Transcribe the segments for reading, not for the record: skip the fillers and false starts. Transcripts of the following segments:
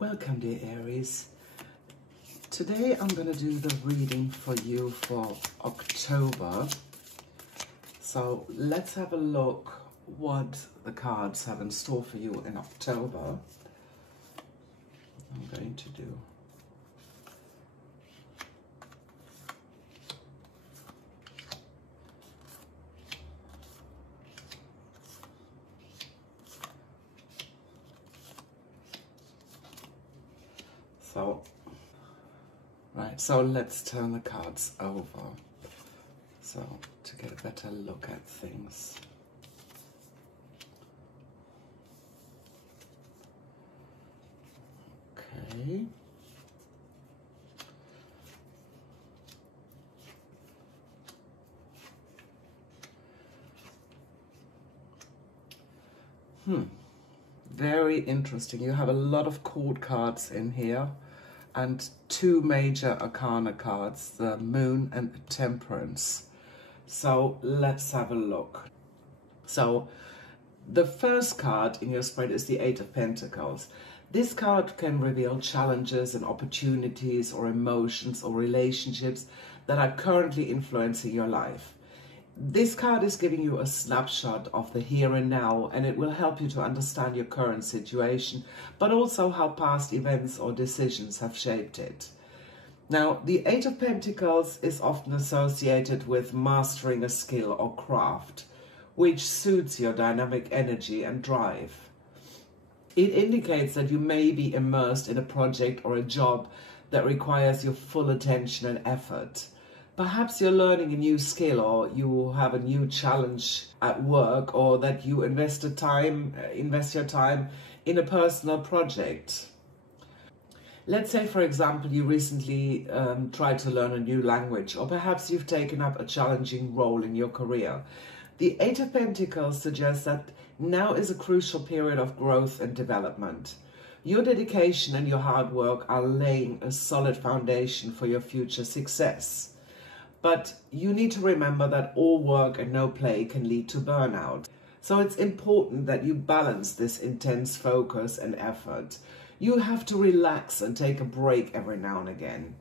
Welcome, dear Aries. Today I'm going to do the reading for you for October. So let's have a look what the cards have in store for you in October. I'm going to do so let's turn the cards over so to get a better look at things. Okay. Very interesting. You have a lot of court cards in here and two major arcana cards, the Moon and the Temperance. So let's have a look. So the first card in your spread is the Eight of Pentacles. This card can reveal challenges and opportunities or emotions or relationships that are currently influencing your life. This card is giving you a snapshot of the here and now, and it will help you to understand your current situation, but also how past events or decisions have shaped it. Now, the Eight of Pentacles is often associated with mastering a skill or craft, which suits your dynamic energy and drive. It indicates that you may be immersed in a project or a job that requires your full attention and effort. Perhaps you're learning a new skill, or you have a new challenge at work, or that you invest your time in a personal project. Let's say, for example, you recently tried to learn a new language, or perhaps you've taken up a challenging role in your career. The Eight of Pentacles suggests that now is a crucial period of growth and development. Your dedication and your hard work are laying a solid foundation for your future success. But you need to remember that all work and no play can lead to burnout. So it's important that you balance this intense focus and effort. You have to relax and take a break every now and again.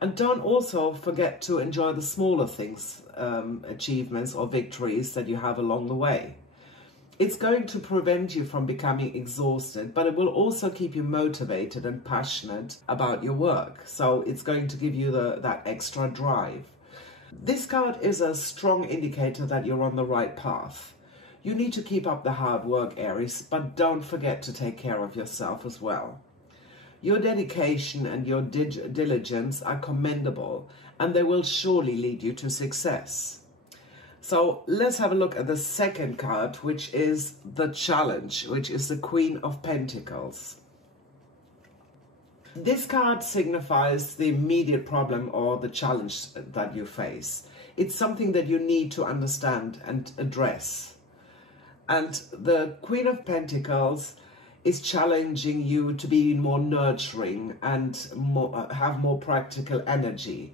And don't also forget to enjoy the smaller things, achievements or victories that you have along the way. It's going to prevent you from becoming exhausted, but it will also keep you motivated and passionate about your work. So it's going to give you that extra drive. This card is a strong indicator that you're on the right path. You need to keep up the hard work, Aries, but don't forget to take care of yourself as well. Your dedication and your diligence are commendable, and they will surely lead you to success. So let's have a look at the second card, which is the Challenge, which is the Queen of Pentacles. This card signifies the immediate problem or the challenge that you face. It's something that you need to understand and address. And the Queen of Pentacles is challenging you to be more nurturing and have more practical energy.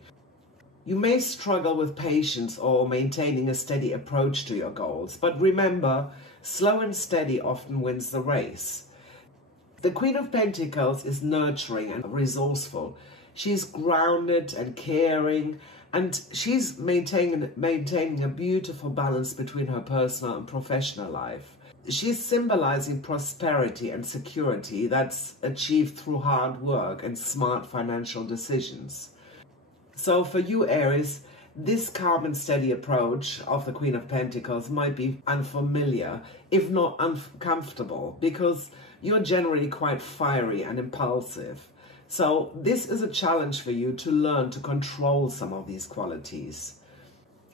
You may struggle with patience or maintaining a steady approach to your goals, but remember, slow and steady often wins the race. The Queen of Pentacles is nurturing and resourceful. She's grounded and caring, and she's maintaining a beautiful balance between her personal and professional life. She's symbolizing prosperity and security that's achieved through hard work and smart financial decisions. So for you, Aries, this calm and steady approach of the Queen of Pentacles might be unfamiliar, if not uncomfortable, because you're generally quite fiery and impulsive. So this is a challenge for you to learn to control some of these qualities.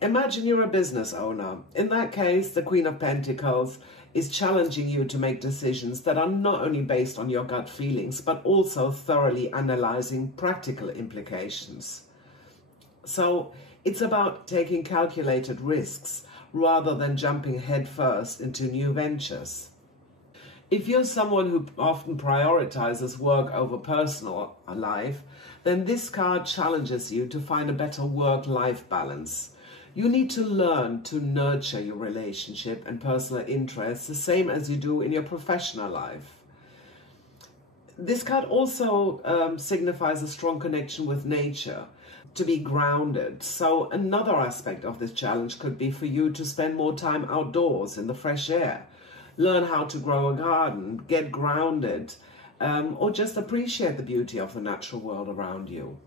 Imagine you're a business owner. In that case, the Queen of Pentacles is challenging you to make decisions that are not only based on your gut feelings, but also thoroughly analyzing practical implications. So it's about taking calculated risks rather than jumping headfirst into new ventures. If you're someone who often prioritizes work over personal life, then this card challenges you to find a better work-life balance. You need to learn to nurture your relationship and personal interests the same as you do in your professional life. This card also signifies a strong connection with nature, to be grounded. So another aspect of this challenge could be for you to spend more time outdoors in the fresh air, learn how to grow a garden, get grounded, or just appreciate the beauty of the natural world around you.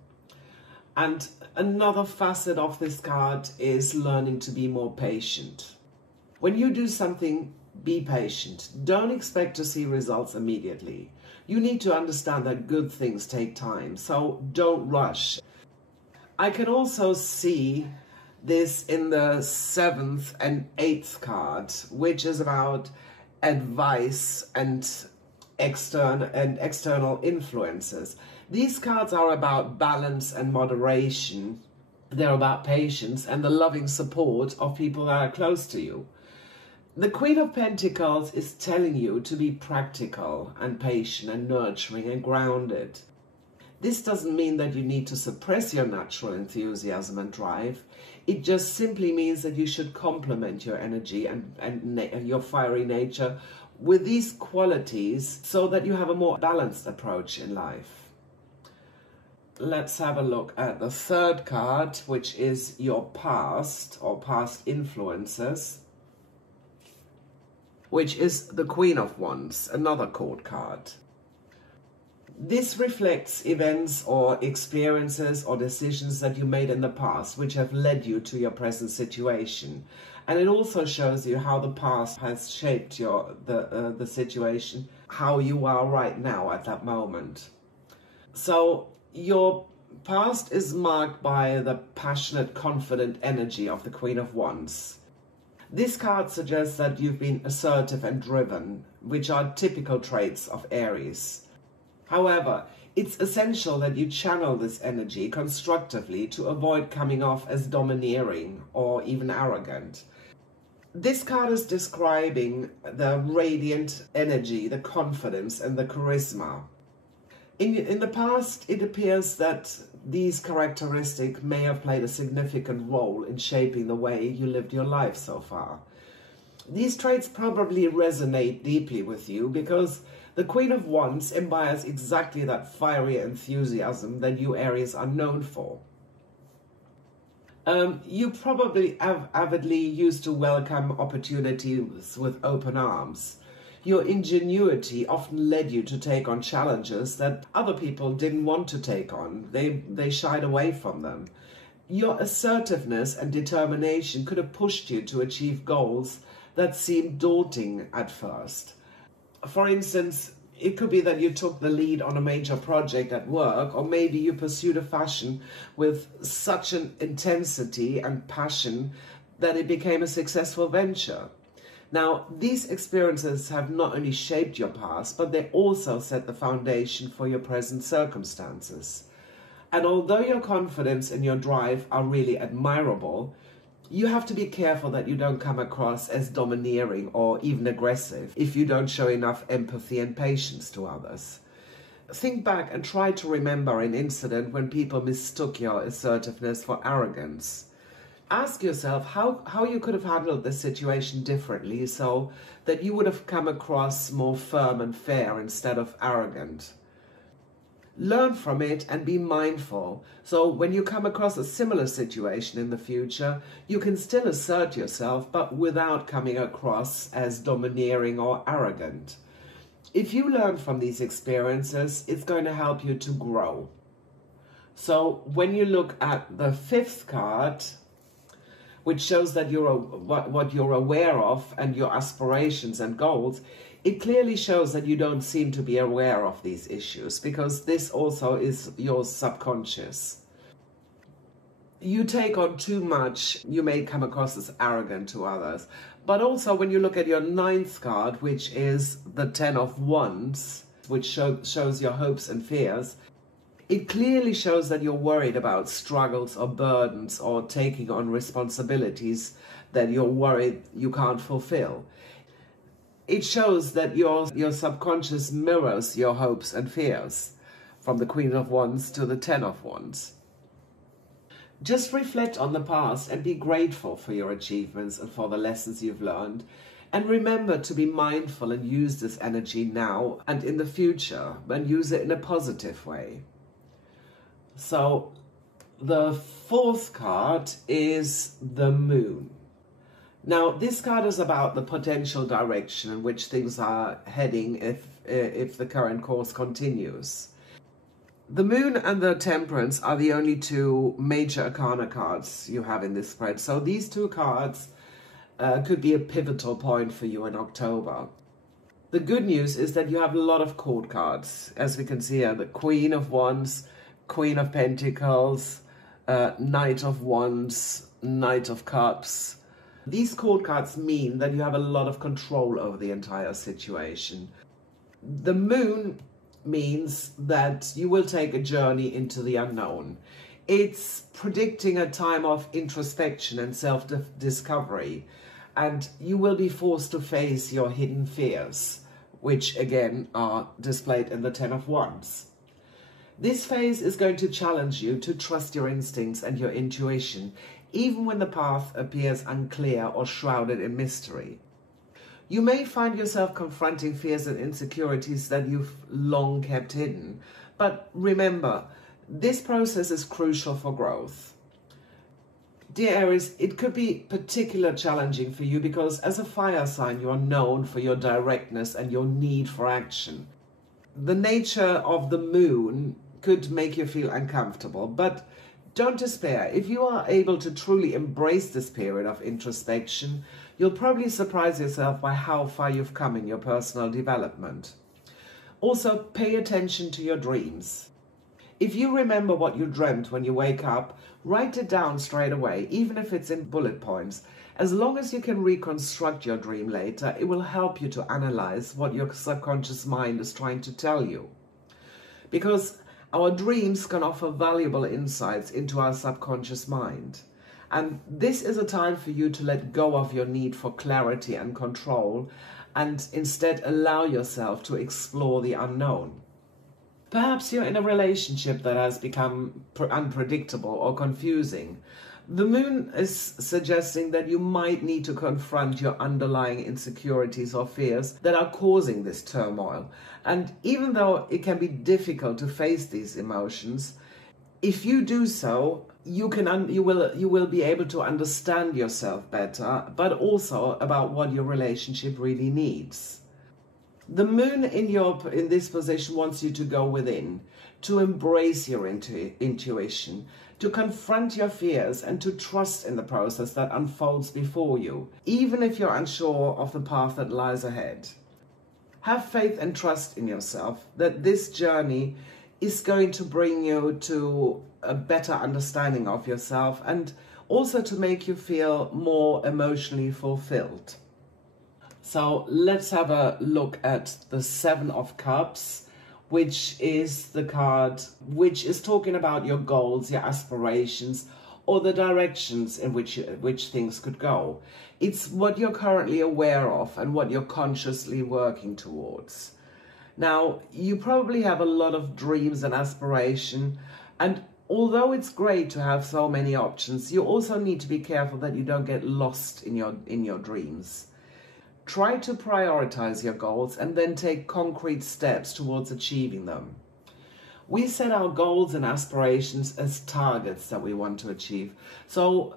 And another facet of this card is learning to be more patient. When you do something, be patient. Don't expect to see results immediately. You need to understand that good things take time, so don't rush. I can also see this in the 7th and 8th card, which is about advice and external influences. These cards are about balance and moderation. They're about patience and the loving support of people that are close to you. The Queen of Pentacles is telling you to be practical and patient and nurturing and grounded. This doesn't mean that you need to suppress your natural enthusiasm and drive. It just simply means that you should complement your energy and your fiery nature with these qualities so that you have a more balanced approach in life. Let's have a look at the 3rd card, which is your past or past influences, which is the Queen of Wands, another court card. This reflects events or experiences or decisions that you made in the past which have led you to your present situation. And it also shows you how the past has shaped the situation, how you are right now at that moment. So your past is marked by the passionate, confident energy of the Queen of Wands. This card suggests that you've been assertive and driven, which are typical traits of Aries. However, it's essential that you channel this energy constructively to avoid coming off as domineering or even arrogant. This card is describing the radiant energy, the confidence and the charisma. In the past, it appears that these characteristics may have played a significant role in shaping the way you lived your life so far. These traits probably resonate deeply with you because the Queen of Wands embodies exactly that fiery enthusiasm that you Aries are known for. You probably avidly used to welcome opportunities with open arms. Your ingenuity often led you to take on challenges that other people didn't want to take on. They shied away from them. Your assertiveness and determination could have pushed you to achieve goals that seemed daunting at first. For instance, it could be that you took the lead on a major project at work, or maybe you pursued a fashion with such an intensity and passion that it became a successful venture. Now, these experiences have not only shaped your past, but they also set the foundation for your present circumstances. And although your confidence and your drive are really admirable, you have to be careful that you don't come across as domineering or even aggressive if you don't show enough empathy and patience to others. Think back and try to remember an incident when people mistook your assertiveness for arrogance. Ask yourself how you could have handled this situation differently so that you would have come across more firm and fair instead of arrogant. Learn from it and be mindful, so when you come across a similar situation in the future, you can still assert yourself, but without coming across as domineering or arrogant. If you learn from these experiences, it's going to help you to grow. So when you look at the 5th card, which shows that what you're aware of and your aspirations and goals, it clearly shows that you don't seem to be aware of these issues, because this also is your subconscious. You take on too much, you may come across as arrogant to others. But also when you look at your 9th card, which is the 10 of Wands, which shows your hopes and fears, it clearly shows that you're worried about struggles or burdens or taking on responsibilities that you're worried you can't fulfill. It shows that your subconscious mirrors your hopes and fears, from the Queen of Wands to the 10 of Wands. Just reflect on the past and be grateful for your achievements and for the lessons you've learned. And remember to be mindful and use this energy now and in the future, and use it in a positive way. So the fourth card is the Moon. Now, this card is about the potential direction in which things are heading if the current course continues. The Moon and the Temperance are the only two major arcana cards you have in this spread. So these two cards could be a pivotal point for you in October. The good news is that you have a lot of court cards. As we can see here, the Queen of Wands, Queen of Pentacles, Knight of Wands, Knight of Cups. These court cards mean that you have a lot of control over the entire situation. The Moon means that you will take a journey into the unknown. It's predicting a time of introspection and self-discovery, and you will be forced to face your hidden fears, which again are displayed in the Ten of Wands. This phase is going to challenge you to trust your instincts and your intuition, even when the path appears unclear or shrouded in mystery. You may find yourself confronting fears and insecurities that you've long kept hidden, but remember, this process is crucial for growth. Dear Aries, it could be particularly challenging for you because as a fire sign, you are known for your directness and your need for action. The nature of the Moon could make you feel uncomfortable, but don't despair. If you are able to truly embrace this period of introspection, you'll probably surprise yourself by how far you've come in your personal development. Also, pay attention to your dreams. If you remember what you dreamt when you wake up, write it down straight away, even if it's in bullet points. As long as you can reconstruct your dream later, it will help you to analyze what your subconscious mind is trying to tell you. Because our dreams can offer valuable insights into our subconscious mind. And this is a time for you to let go of your need for clarity and control and instead allow yourself to explore the unknown. Perhaps you're in a relationship that has become unpredictable or confusing. The Moon is suggesting that you might need to confront your underlying insecurities or fears that are causing this turmoil. And even though it can be difficult to face these emotions, if you do so, you will be able to understand yourself better, but also about what your relationship really needs. The Moon in this position wants you to go within, to embrace your intuition, to confront your fears and to trust in the process that unfolds before you, even if you're unsure of the path that lies ahead. Have faith and trust in yourself that this journey is going to bring you to a better understanding of yourself and also to make you feel more emotionally fulfilled. So let's have a look at the Seven of Cups, which is the card which is talking about your goals, your aspirations, or the directions in which things could go. It's what you're currently aware of and what you're consciously working towards. Now, you probably have a lot of dreams and aspiration, and although it's great to have so many options, you also need to be careful that you don't get lost in your dreams. Try to prioritize your goals and then take concrete steps towards achieving them. We set our goals and aspirations as targets that we want to achieve. So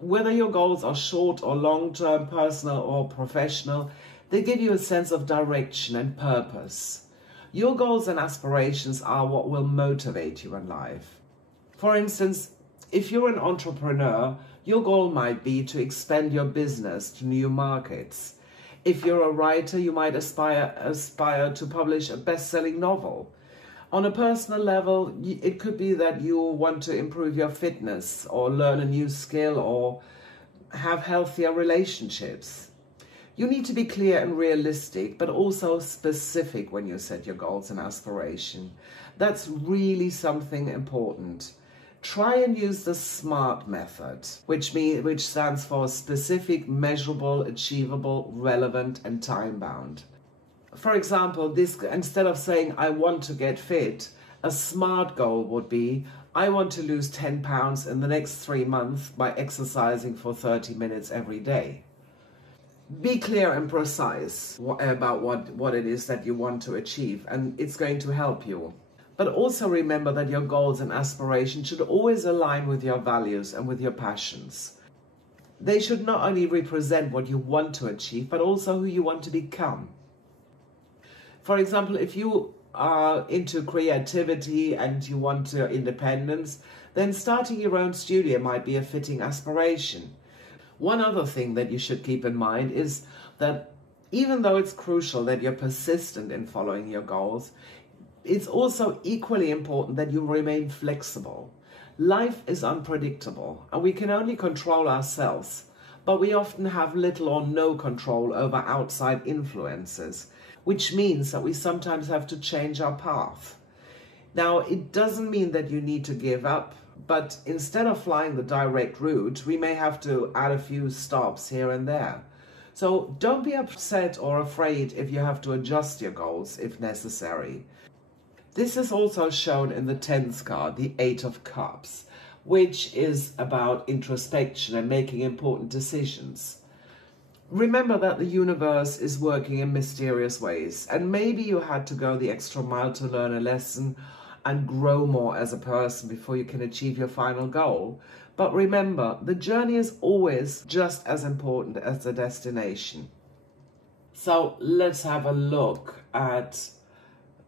whether your goals are short or long-term, personal or professional, they give you a sense of direction and purpose. Your goals and aspirations are what will motivate you in life. For instance, if you're an entrepreneur, your goal might be to expand your business to new markets. If you're a writer, you might aspire to publish a best-selling novel. On a personal level, it could be that you want to improve your fitness or learn a new skill or have healthier relationships. You need to be clear and realistic, but also specific when you set your goals and aspiration. That's really something important. Try and use the SMART method, which stands for specific, measurable, achievable, relevant, and time-bound. For example, instead of saying, I want to get fit, a SMART goal would be, I want to lose 10 pounds in the next 3 months by exercising for 30 minutes every day. Be clear and precise about what it is that you want to achieve, and it's going to help you. But also remember that your goals and aspirations should always align with your values and with your passions. They should not only represent what you want to achieve, but also who you want to become. For example, if you are into creativity and you want your independence, then starting your own studio might be a fitting aspiration. One other thing that you should keep in mind is that even though it's crucial that you're persistent in following your goals, it's also equally important that you remain flexible. Life is unpredictable and we can only control ourselves, but we often have little or no control over outside influences, which means that we sometimes have to change our path. Now, it doesn't mean that you need to give up, but instead of flying the direct route, we may have to add a few stops here and there. So don't be upset or afraid if you have to adjust your goals if necessary. This is also shown in the 10th card, the 8 of Cups, which is about introspection and making important decisions. Remember that the universe is working in mysterious ways, and maybe you had to go the extra mile to learn a lesson and grow more as a person before you can achieve your final goal. But remember, the journey is always just as important as the destination. So let's have a look at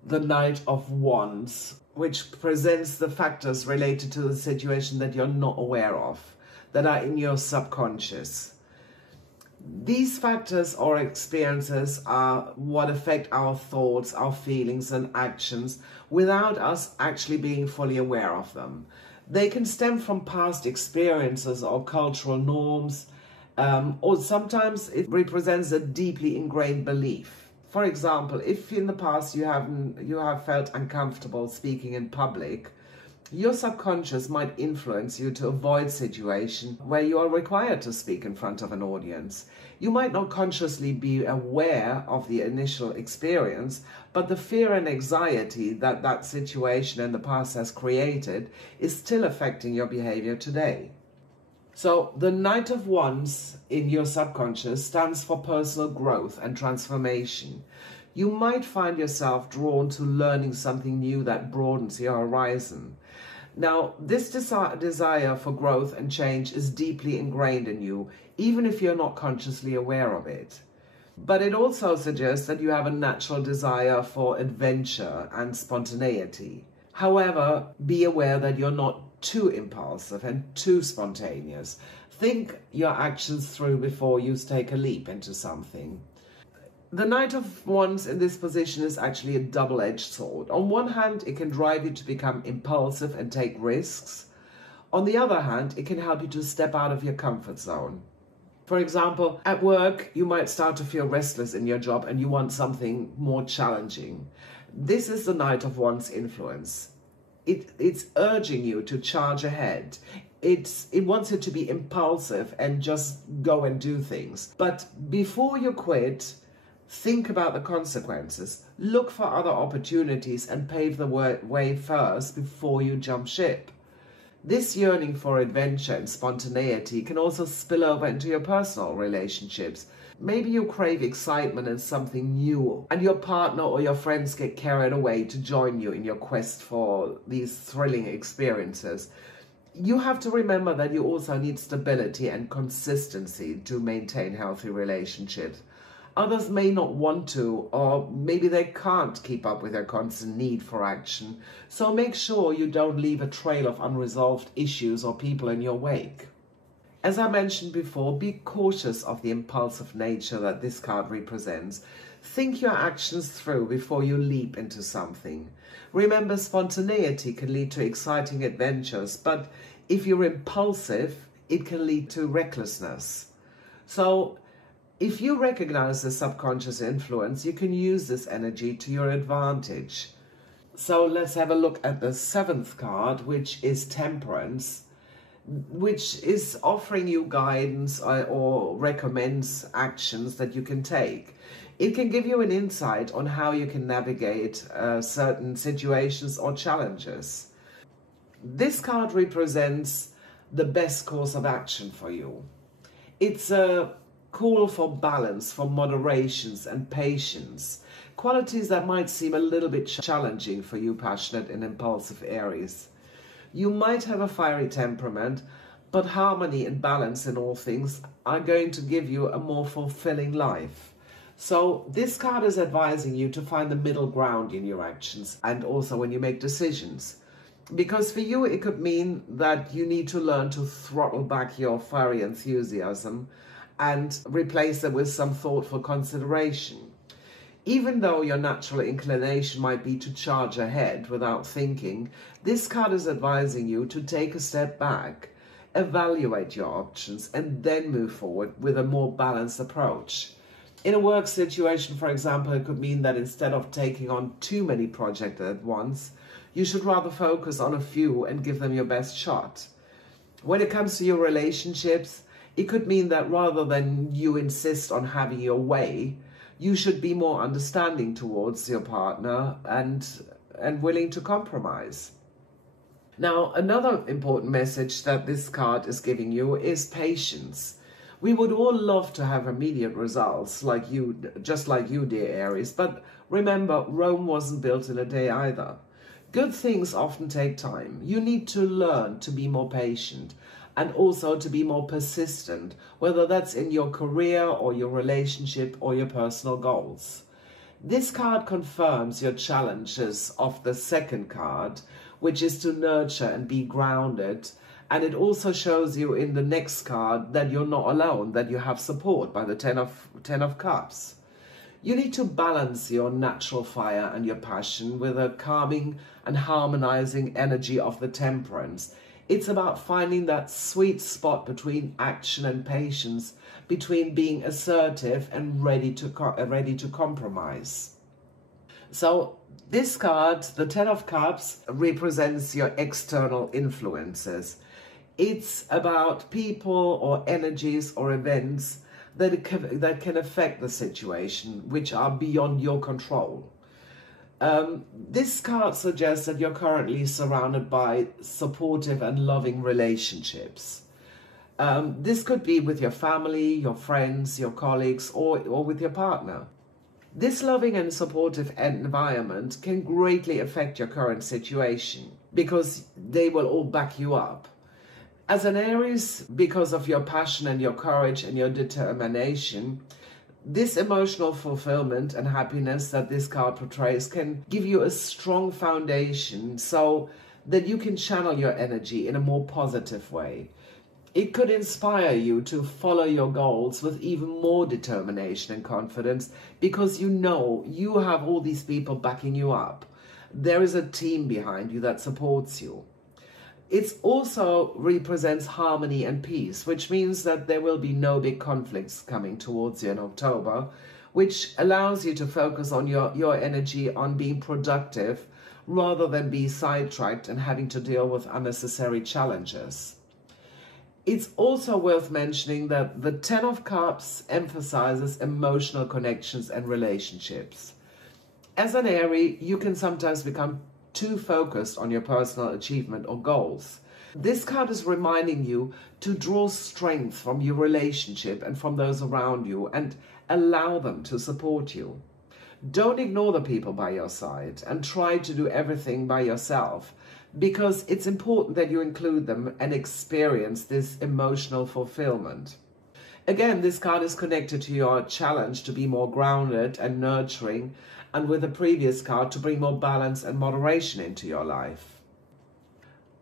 the Knight of Wands, which presents the factors related to the situation that you're not aware of, that are in your subconscious. These factors or experiences are what affect our thoughts, our feelings and actions without us actually being fully aware of them. They can stem from past experiences or cultural norms, or sometimes it represents a deeply ingrained belief. For example, if in the past you have felt uncomfortable speaking in public, your subconscious might influence you to avoid situations where you are required to speak in front of an audience. You might not consciously be aware of the initial experience, but the fear and anxiety that that situation in the past has created is still affecting your behavior today. So the Knight of Wands in your subconscious stands for personal growth and transformation. You might find yourself drawn to learning something new that broadens your horizon. Now, this desire for growth and change is deeply ingrained in you, even if you're not consciously aware of it. But it also suggests that you have a natural desire for adventure and spontaneity. However, be aware that you're not too impulsive and too spontaneous. Think your actions through before you take a leap into something. The Knight of Wands in this position is actually a double-edged sword. On one hand, it can drive you to become impulsive and take risks. On the other hand, it can help you to step out of your comfort zone. For example, at work, you might start to feel restless in your job and you want something more challenging. This is the Knight of Wands influence. It's urging you to charge ahead. It wants you to be impulsive and just go and do things. But before you quit, think about the consequences. Look for other opportunities and pave the way first before you jump ship. This yearning for adventure and spontaneity can also spill over into your personal relationships. Maybe you crave excitement and something new, and your partner or your friends get carried away to join you in your quest for these thrilling experiences. You have to remember that you also need stability and consistency to maintain healthy relationships. Others may not want to, or maybe they can't keep up with their constant need for action. So make sure you don't leave a trail of unresolved issues or people in your wake. As I mentioned before, be cautious of the impulsive nature that this card represents. Think your actions through before you leap into something. Remember, spontaneity can lead to exciting adventures, but if you're impulsive, it can lead to recklessness. So, if you recognize the subconscious influence, you can use this energy to your advantage. So let's have a look at the 7th card, which is Temperance, which is offering you guidance or recommends actions that you can take. It can give you an insight on how you can navigate certain situations or challenges. This card represents the best course of action for you. It's a call for balance, for moderations and patience, qualities that might seem a little bit challenging for you passionate and impulsive Aries. You might have a fiery temperament, but harmony and balance in all things are going to give you a more fulfilling life. So this card is advising you to find the middle ground in your actions and also when you make decisions. Because for you, it could mean that you need to learn to throttle back your fiery enthusiasm and replace it with some thoughtful consideration. Even though your natural inclination might be to charge ahead without thinking, this card is advising you to take a step back, evaluate your options, and then move forward with a more balanced approach. In a work situation, for example, it could mean that instead of taking on too many projects at once, you should rather focus on a few and give them your best shot. When it comes to your relationships, it could mean that rather than you insist on having your way, you should be more understanding towards your partner and willing to compromise. Now, another important message that this card is giving you is patience. We would all love to have immediate results just like you, dear Aries, but remember, Rome wasn't built in a day either. Good things often take time. You need to learn to be more patient and also to be more persistent, whether that's in your career or your relationship or your personal goals. This card confirms your challenges of the second card, which is to nurture and be grounded. And it also shows you in the next card that you're not alone, that you have support by the Ten of Cups. You need to balance your natural fire and your passion with a calming and harmonizing energy of the Temperance. It's about finding that sweet spot between action and patience, between being assertive and ready to compromise. So this card, the Ten of Cups, represents your external influences. It's about people or energies or events that can affect the situation, which are beyond your control. This card suggests that you're currently surrounded by supportive and loving relationships. This could be with your family, your friends, your colleagues, or with your partner. This loving and supportive environment can greatly affect your current situation because they will all back you up. As an Aries, because of your passion and your courage and your determination, this emotional fulfillment and happiness that this card portrays can give you a strong foundation so that you can channel your energy in a more positive way. It could inspire you to follow your goals with even more determination and confidence because you know you have all these people backing you up. There is a team behind you that supports you. It also represents harmony and peace, which means that there will be no big conflicts coming towards you in October, which allows you to focus on your energy on being productive rather than be sidetracked and having to deal with unnecessary challenges. It's also worth mentioning that the Ten of Cups emphasizes emotional connections and relationships. As an Aries, you can sometimes become too focused on your personal achievement or goals. This card is reminding you to draw strength from your relationship and from those around you and allow them to support you. Don't ignore the people by your side and try to do everything by yourself because it's important that you include them and experience this emotional fulfillment. Again, this card is connected to your challenge to be more grounded and nurturing, and with the previous card to bring more balance and moderation into your life.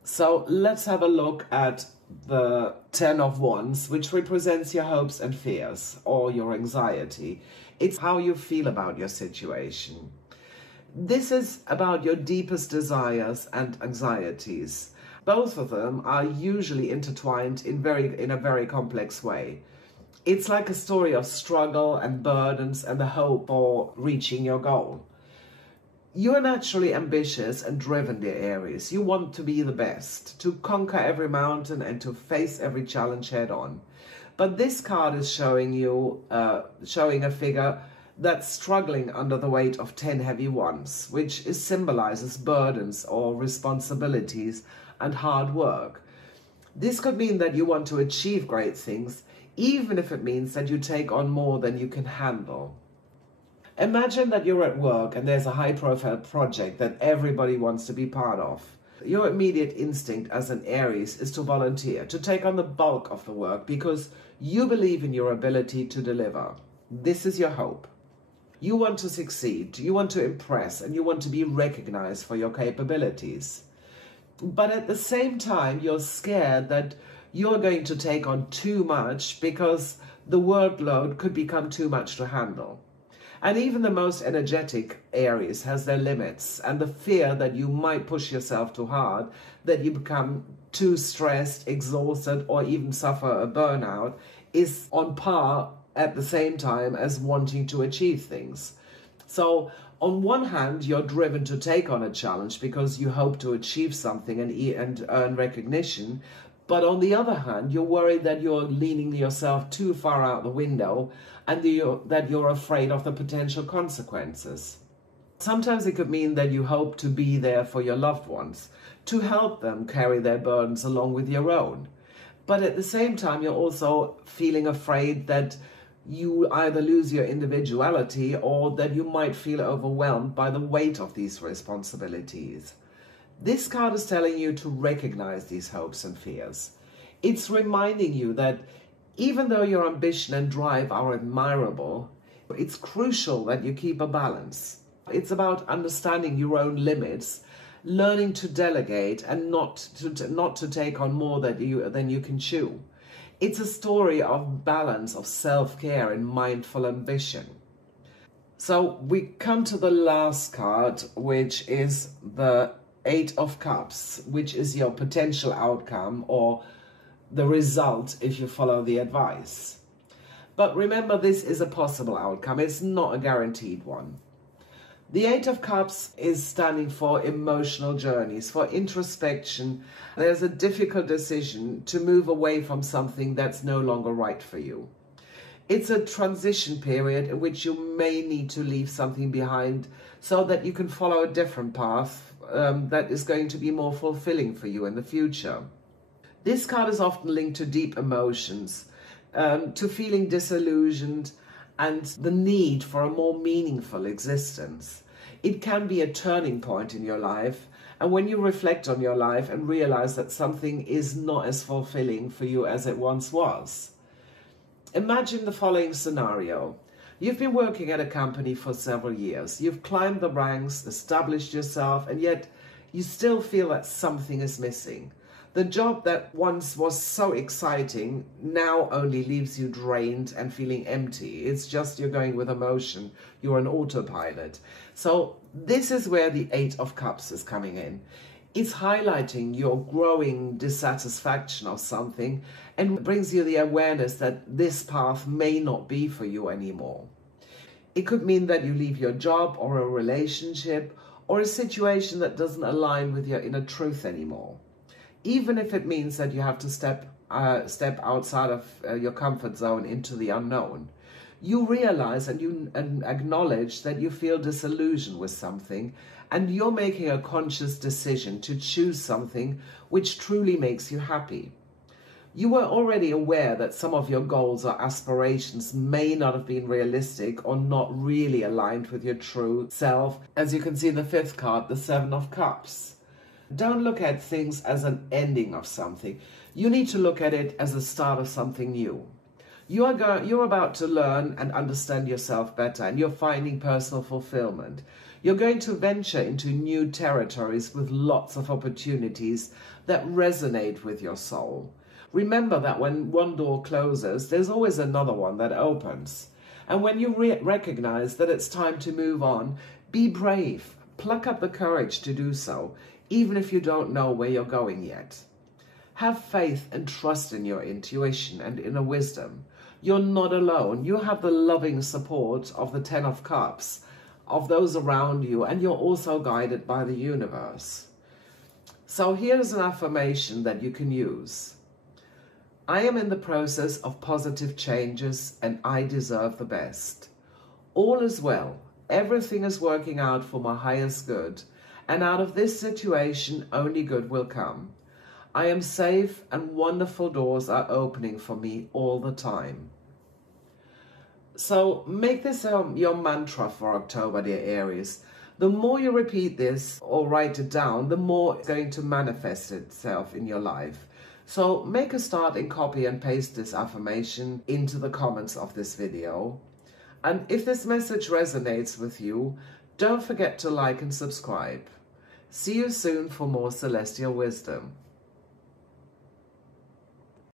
So let's have a look at the Ten of Wands, which represents your hopes and fears or your anxiety. It's how you feel about your situation. This is about your deepest desires and anxieties. Both of them are usually intertwined in a very complex way. It's like a story of struggle and burdens and the hope for reaching your goal. You are naturally ambitious and driven, dear Aries. You want to be the best, to conquer every mountain and to face every challenge head on. But this card is showing a figure that's struggling under the weight of 10 heavy wands, which symbolizes burdens or responsibilities and hard work. This could mean that you want to achieve great things, even if it means that you take on more than you can handle. Imagine that you're at work and there's a high-profile project that everybody wants to be part of. Your immediate instinct as an Aries is to volunteer, to take on the bulk of the work because you believe in your ability to deliver. This is your hope. You want to succeed, you want to impress, and you want to be recognized for your capabilities. But at the same time, you're scared that you're going to take on too much because the workload could become too much to handle. And even the most energetic Aries has their limits, and the fear that you might push yourself too hard, that you become too stressed, exhausted, or even suffer a burnout is on par at the same time as wanting to achieve things. So on one hand, you're driven to take on a challenge because you hope to achieve something and earn recognition. But on the other hand, you're worried that you're leaning yourself too far out the window and that you're afraid of the potential consequences. Sometimes it could mean that you hope to be there for your loved ones, to help them carry their burdens along with your own. But at the same time, you're also feeling afraid that you either lose your individuality or that you might feel overwhelmed by the weight of these responsibilities. This card is telling you to recognize these hopes and fears. It's reminding you that even though your ambition and drive are admirable, it's crucial that you keep a balance. It's about understanding your own limits, learning to delegate and not to take on more than you can chew. It's a story of balance, of self-care and mindful ambition. So we come to the last card, which is the 8 of Cups, which is your potential outcome or the result if you follow the advice. But remember, this is a possible outcome. It's not a guaranteed one. The 8 of Cups is standing for emotional journeys, for introspection. There's a difficult decision to move away from something that's no longer right for you. It's a transition period in which you may need to leave something behind so that you can follow a different path that is going to be more fulfilling for you in the future. This card is often linked to deep emotions, to feeling disillusioned and the need for a more meaningful existence. It can be a turning point in your life, and when you reflect on your life and realize that something is not as fulfilling for you as it once was. Imagine the following scenario. You've been working at a company for several years. You've climbed the ranks, established yourself, and yet you still feel that something is missing. The job that once was so exciting now only leaves you drained and feeling empty. It's just you're going with emotion. You're an autopilot. So this is where the 8 of Cups is coming in. It's highlighting your growing dissatisfaction of something and brings you the awareness that this path may not be for you anymore. It could mean that you leave your job or a relationship or a situation that doesn't align with your inner truth anymore. Even if it means that you have to step outside of your comfort zone into the unknown. You realize and acknowledge that you feel disillusioned with something, and you're making a conscious decision to choose something which truly makes you happy. You were already aware that some of your goals or aspirations may not have been realistic or not really aligned with your true self. As you can see in the 5th card, the 7 of Cups. Don't look at things as an ending of something. You need to look at it as a start of something new. You're about to learn and understand yourself better, and you're finding personal fulfillment. You're going to venture into new territories with lots of opportunities that resonate with your soul. Remember that when one door closes, there's always another one that opens. And when you recognize that it's time to move on, be brave. Pluck up the courage to do so, even if you don't know where you're going yet. Have faith and trust in your intuition and inner wisdom. You're not alone. You have the loving support of the 10 of Cups, of those around you, and you're also guided by the universe. So here's an affirmation that you can use. I am in the process of positive changes and I deserve the best. All is well. Everything is working out for my highest good. And out of this situation, only good will come. I am safe and wonderful doors are opening for me all the time. So make this your mantra for October, dear Aries. The more you repeat this or write it down, the more it's going to manifest itself in your life. So make a start and copy and paste this affirmation into the comments of this video. And if this message resonates with you, don't forget to like and subscribe. See you soon for more celestial wisdom.